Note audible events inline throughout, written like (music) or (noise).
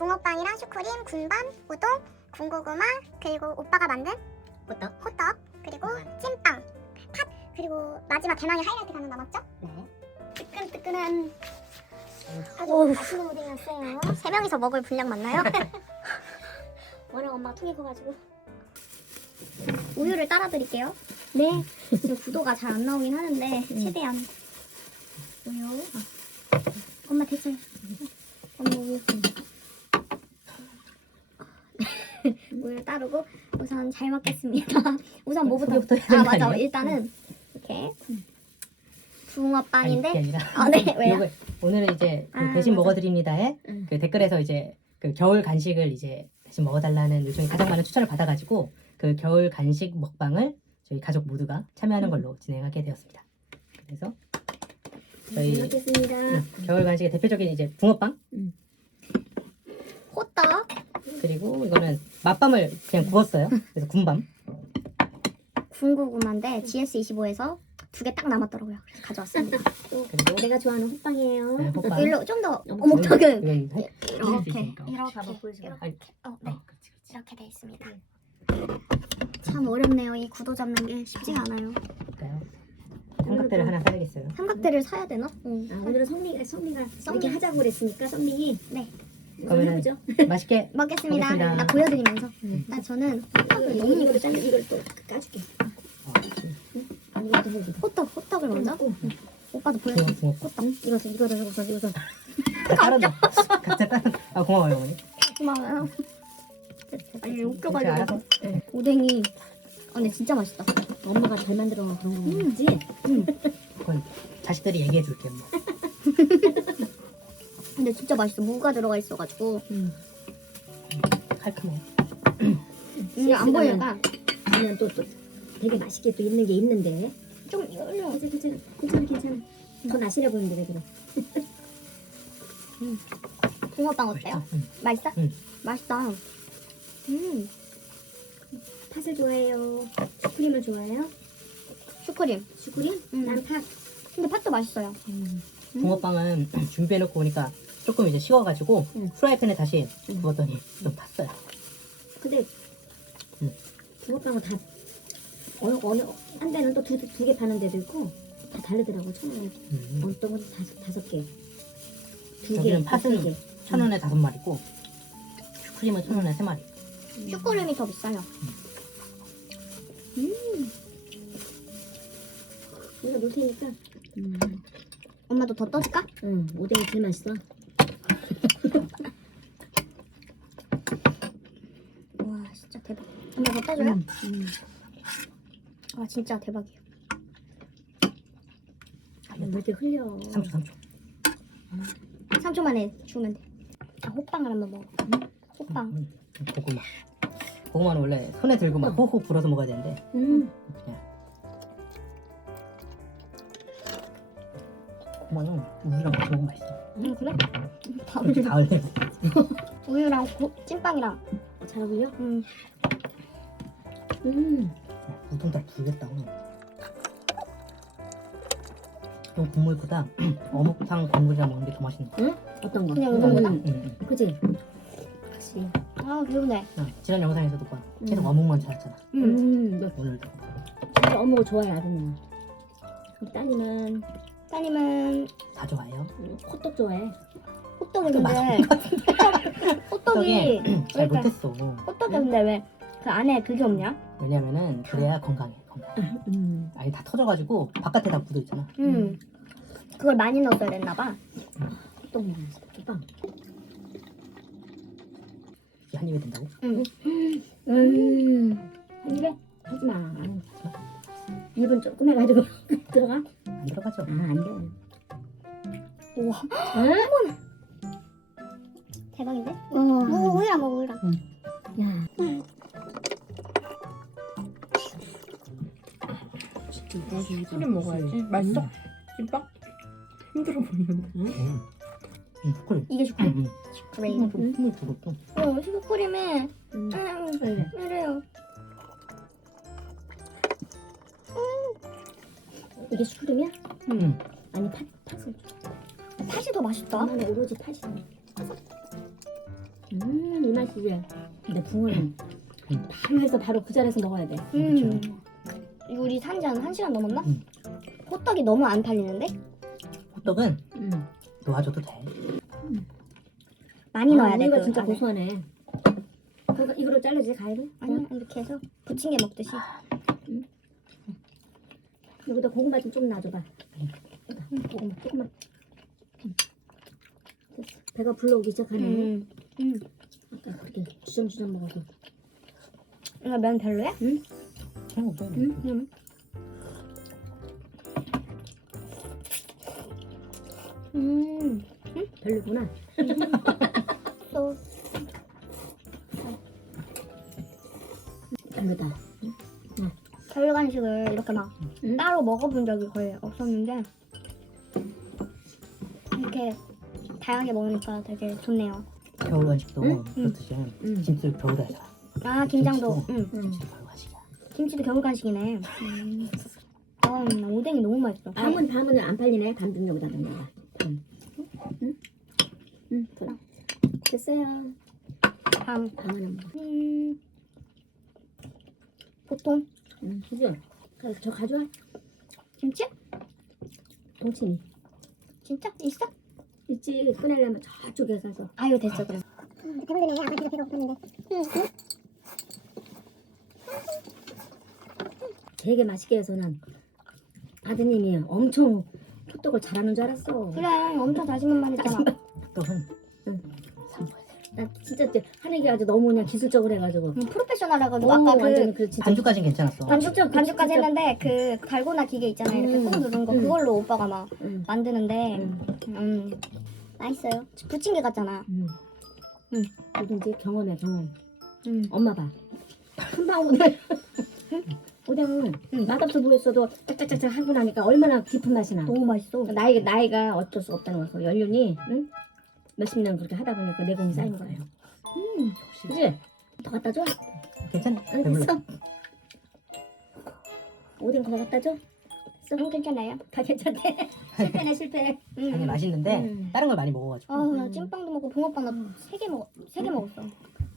붕어빵이랑 슈크림, 군밤, 우동, 군고구마, 그리고 오빠가 만든 호떡. 호떡, 그리고 찐빵, 팥, 그리고 마지막 대망의 하이라이트가 하나 남았죠? 네. 뜨끈뜨끈한 아주. 맛있는 오뎅이었어요. 세 명이서 먹을 분량 맞나요? 워낙 (laughs) 엄마가 통이 커가지고. 우유를 따라 드릴게요. 네. 지금 구도가 잘 안 나오긴 하는데 최대한 우유. 엄마 됐어요. 엄마 우유. 우유 따르고 우선 잘 먹겠습니다. (laughs) 우선 뭐부터? 소개부터 해야 아 되는 거 맞아. 아니에요? 일단은 이렇게 아니, 그게 붕어빵인데 아니라 아 네 (laughs) 왜요? 요거 오늘은 이제 그 아, 대신 맞아. 먹어드립니다에 응. 그 댓글에서 이제 그 겨울 간식을 이제 대신 먹어달라는 요청이 가장 많은 추천을 받아가지고 그 겨울 간식 먹방을 저희 가족 모두가 참여하는 음. 걸로 진행하게 되었습니다. 그래서 저희 잘 먹겠습니다. 응, 겨울 간식의 대표적인 이제 붕어빵 호떡 그리고 이거는 맛밤을 그냥 구웠어요. 그래서 군밤. 군고구마인데 GS25에서 두 개 딱 남았더라고요. 그래서 가져왔습니다. 그리고 내가 좋아하는 호빵이에요. 네, 호빵. 일로 좀 더 어묵떡은 이건 해- 이렇게. 이렇게 보여줘. 이렇게 아니, 어, 네. 어, 그렇지, 그렇지. 이렇게 돼 있습니다. 참 어렵네요. 이 구도 잡는 게 쉽지가 않아요. 그러니까요. 삼각대를 하나 사야겠어요. 삼각대를 사야 되나? 응. 아, 오늘은 성미가 성미가 성미. 이렇게 하자고 그랬으니까 성민이 네. 우선 그러면은- 해보죠. 맛있게 (laughs) 먹겠습니다. 먹겠습니다. 나 보여드리면서. 응. 나 저는 이거 이거 이거 짠 이걸 또 까줄게. 어, 아니 이것도 해줘. 호떡 호떡을 먼저. 먹고. 오빠도 보여줘. 붕어, 붕어. 호떡. 이것도 이거도 이거도 이거도. 다 따라줘. (laughs) 각자 따라. 아 고마워요 어머니. 고마워요. 아니 웃겨가지고. 알아서. 오뎅이. 아 근데 진짜 맛있다. 엄마가 잘 만들어 그런 음. 거지. 그건 자식들이 얘기해 줄게요. 뭐. 근데 진짜 맛있어. 무가 들어가 있어가지고. 음. 칼칼해. (clears throat) 이게 안 보여가 그러면 또 또 되게 맛있게 또 있는 게 있는데. 좀 이걸로. 괜찮아 괜찮아 괜찮아 괜찮아. 더 나시려 보이는데 왜 그래? (laughs) 붕어빵 어때요? 응. 맛있어? 응. 맛있다. 음. 팥을 좋아해요. 슈크림을 좋아해요. 슈크림. 슈크림? 음. 난 팥. 근데 팥도 맛있어요. 음. 붕어빵은 (clears throat) 준비해놓고 오니까 조금 이제 식어가지고 응. 프라이팬에 다시 응. 구웠더니 좀 탔어요. 근데 음. 붕어빵은 다 어느 어느 한 데는 또 두 두 개 파는 데도 있고 다 다르더라고 천 원에 음. 어떤 건 다섯 다섯 개. 두 개, 여기는 팥은 개. 천 원에 다섯 마리고 슈크림은 천 원에 세 마리. 슈크림이 더 비싸요. 내가 놓을 테니까. 음. 엄마도 더 떠줄까? 응, 오뎅이 제일 맛있어. 와 진짜 대박. 엄마 더 떠줘요? 음, 음. 아 진짜 대박이에요. 왜 이렇게 흘려? 3초 3초. 3초 만에 주우면 돼. 자 호빵을 한번 먹어. 호빵. 음, 고구마. 고구마는 원래 손에 들고 막 호호 불어서 먹어야 되는데 음, 그냥. 고구마는 우유랑 같이 먹으면 맛있어. 음 그래? 이렇게 다 흘려. (laughs) 우유랑 고, 찐빵이랑. 잘 어울려? 음. 음, 우동달 불겠다 오늘. 좀 국물보다 어묵탕 국물이랑 먹는 게 더 맛있는 거. 어떤 거? 그냥? 음, 응, 응. 그지? 확실히. 아 개운해. 응. 지난 영상에서도 봐. 계속 음. 어묵만 찾았잖아. 음. 음, 너 오늘도. 진짜 어묵을 좋아해 아드님. 우리 따님은 따님은 다 좋아해요. 음, 호떡 좋아해. 호떡이 또 근데 호떡이 호떡에 잘 그러니까. 못했어. 호떡이 근데 왜 그 안에 그게 없냐? 왜냐면은 그래야 건강해. 건강. 음, 아니 다 터져가지고 바깥에 다 묻어 있잖아. 음. 그걸 많이 넣었어야 됐나 봐. 호떡 먹었어. 호떡. 이게 한 입에 된다고? 음. 음, 한 입에 하지 마. 입은 조금 해가지고 들어가? 안 들어가죠. 아, 안 돼. 우와. 응? 대박인데? 어. 우, 우유랑 먹어 우유랑. 야, 술을 먹어야지. 맛있어? 찐빵? 힘들어 보이는데. 음. 음, 슈크림. 이게 슈크림. 음, 슈크림. 음. 좀 힘을 좀. 어 슈크림에 음. 음, 그래. 이래요. 이게 슈크림이야? 음. 아니 팥, 팥을 팥이 더 맛있다. 엄마는 오로지 팥이야. 음. 맛있지. 근데 붕어는 바로 해서 바로 그 자리에서 먹어야 돼. 음. 이거 우리 산지 한 1시간 넘었나? 음. 호떡이 너무 안 팔리는데? 호떡은 음. 놓아줘도 돼. 많이 넣어야 돼. 이거 그 아, 진짜 안에. 고소하네. 그거 이거로 잘라지 가위로? 아니 이렇게 해서 부침개 먹듯이. 여기다 고구마 좀 좀 놔줘봐. 응, 고구마 조금만. 응. 됐어. 배가 불러오기 시작하네. 음. 음. 아까 그렇게 주섬주섬 먹어서. 이거 면 별로야? 상관없어. 응? 음. 음. 별로구나. 또 별로다. 겨울 간식을 이렇게 막 응? 따로 먹어본 적이 거의 없었는데 이렇게 다양하게 먹으니까 되게 좋네요. 겨울 간식도 응? 그렇듯이 응. 김치도 겨울에 하잖아. 아 김장도. 김치도. 응. 응. 김치도 겨울 간식이야. 김치도 겨울 간식이네. 음. 아, (laughs) 나 오뎅이 너무 맛있어. 밤은 밤은 안 팔리네. 여기다 넣어봐. 밤. 응? 응. 그래. 됐어요. 밤. 밤 하나 먹어. 음. 보통 응. 수주. 가- 저 가져와. 김치? 동치미. 진짜 있어? 있지. 꺼내려면 저쪽에 가서. 아유 됐어 그럼. 배부르네. 아까 진짜 배가 고팠는데. 되게 맛있게 해서는 아드님이 엄청 호떡을 잘하는 줄 알았어. 그래 엄청 자신만만 했잖아. 나 진짜 이제 하는 게 아주 너무 그냥 기술적으로 해가지고. 음, 프로페셔널 해가지고 너무 아까 완전히 그그 진짜 반죽까진 괜찮았어. 반죽 진짜, 반죽까지 진짜. 했는데 그 달고나 기계 있잖아요. 이렇게 음. 꾹 누르는 거 음. 그걸로 오빠가 막 응. 만드는데 응. 음 맛있어요. 부침개 같잖아. 응. 응. 뭐든지 경험해 경험. 음. 엄마 봐. 금방 오늘 (laughs) 오뎅은 맛없어 보였어도 짝짝짝짝 하고 나니까 얼마나 깊은 맛이 나. 너무 맛있어. 나이 나이가 어쩔 수 없다는 거죠. 연륜이 응? 몇십 년 그렇게 하다 보니까 내공이 쌓인 거예요. 음, 그지? 더 갖다 줘? 괜찮아. 됐어. 오뎅 더 갖다 줘? 음, 괜찮아요. (laughs) 다 괜찮대. (laughs) 실패네 실패. 음. 아니 맛있는데 음. 다른 걸 많이 먹어가지고. 아, 나 찐빵도 먹고 붕어빵 나세 개 먹, 세개 먹었어.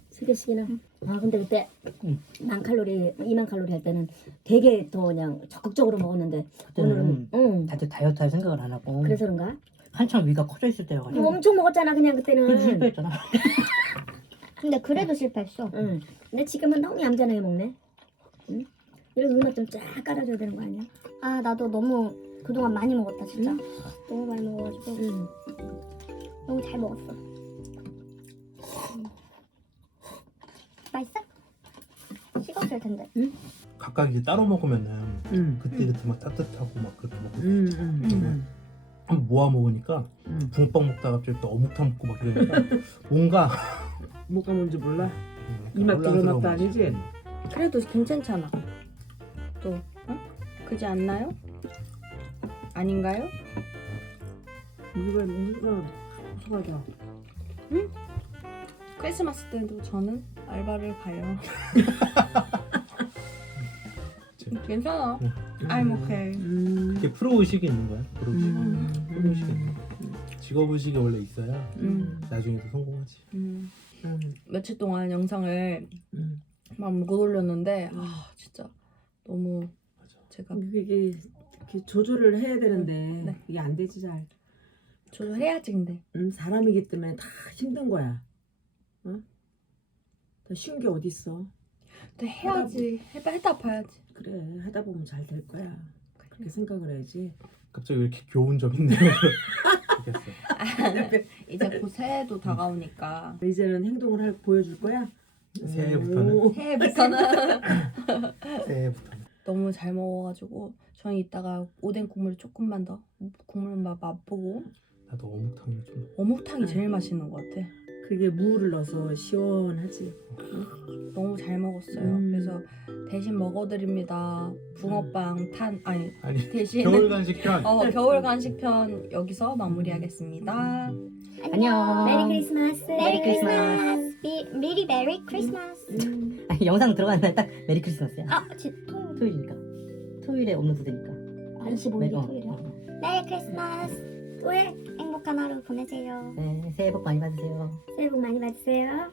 세 개씩이나. 아 근데 그때 응. 만 칼로리, 2만 칼로리 할 때는 되게 더 그냥 적극적으로 먹었는데 오늘은 응. 다들 다이어트 할 생각을 안 하고 그래서 그런가? 한창 위가 커져 있을 때여가지고 엄청 먹었잖아 그냥 그때는. 그래서 실패했잖아. (laughs) 근데 그래도 실패했어. 응. 근데 지금은 너무 얌전하게 먹네. 응? 이런 음악 좀 쫙 깔아줘야 되는 거 아니야? 아, 나도 너무 그동안 많이 먹었다, 진짜. 너무 많이 먹어가지고. 응. 너무 잘 먹었어. 음. 맛있어? 식었을 텐데. 각각 이제 따로 먹으면은 음. 그때 그때 막 따뜻하고 막 그렇게 먹고 음, 음, 음, 한번 모아 먹으니까 음. 붕어빵 먹다가 갑자기 또 어묵탕 먹고 막 이러니까 뭔가 뭐가 뭔지 몰라. 음, 이맛 그런 맛도 맛이. 아니지? 그래도 괜찮잖아. 또 어? 그지 않나요? 아닌가요? 무슨 무슨 소가자. 크리스마스 때도 저는 알바를 가요. (laughs) 괜찮아. 응. I'm okay. 음. 이게 프로 의식이 있는 거야. 프로 의식. 음. 프로 의식이 있는 거야. 직업 의식이 원래 있어야 음. 나중에도 성공하지. 음. 음. 며칠 동안 영상을 음. 막못 올렸는데 아 진짜 너무 맞아. 제가 이게 이렇게 조절을 해야 되는데 네. 이게 안 되지 잘. 저도 해야지 근데 음, 사람이기 때문에 다 힘든 거야. 어? 더 쉬운 게 어디 있어? 근데 해야지 해봐 해다 봐야지. 그래 하다 보면 잘 될 거야. 그렇게 생각을 해야지. 갑자기 왜 이렇게 교훈적인데? 알겠어. 이제 곧 새해도 다가오니까 이제는 행동을 할 보여줄 거야. 새해부터는 오. 새해부터는 (laughs) 새해부터는 너무 잘 먹어가지고 저는 이따가 오뎅 국물 조금만 더 국물 맛 맛보고 나도 어묵탕을 좀 어묵탕이 제일 맛있는 것 같아. 그게 무를 넣어서 시원하지. 너무 잘 먹었어요. 음. 그래서 대신 먹어드립니다. 붕어빵 탄 아니 아니 대신 겨울 간식 편. (laughs) 어 겨울 간식 편 여기서 마무리하겠습니다. 안녕. 메리 크리스마스. 메리 크리스마스. 미, 미리 메리 크리스마스. 음. 아니, 영상 들어가는 날 딱 메리 크리스마스야. 아, 지, 토, 토요일이니까. 토요일에 업로드 되니까. 아 25일이 어, 토요일이야. 어. 메리 크리스마스. 또 행복한 하루 보내세요. 네, 새해 복 많이 받으세요. 새해 복 많이 받으세요.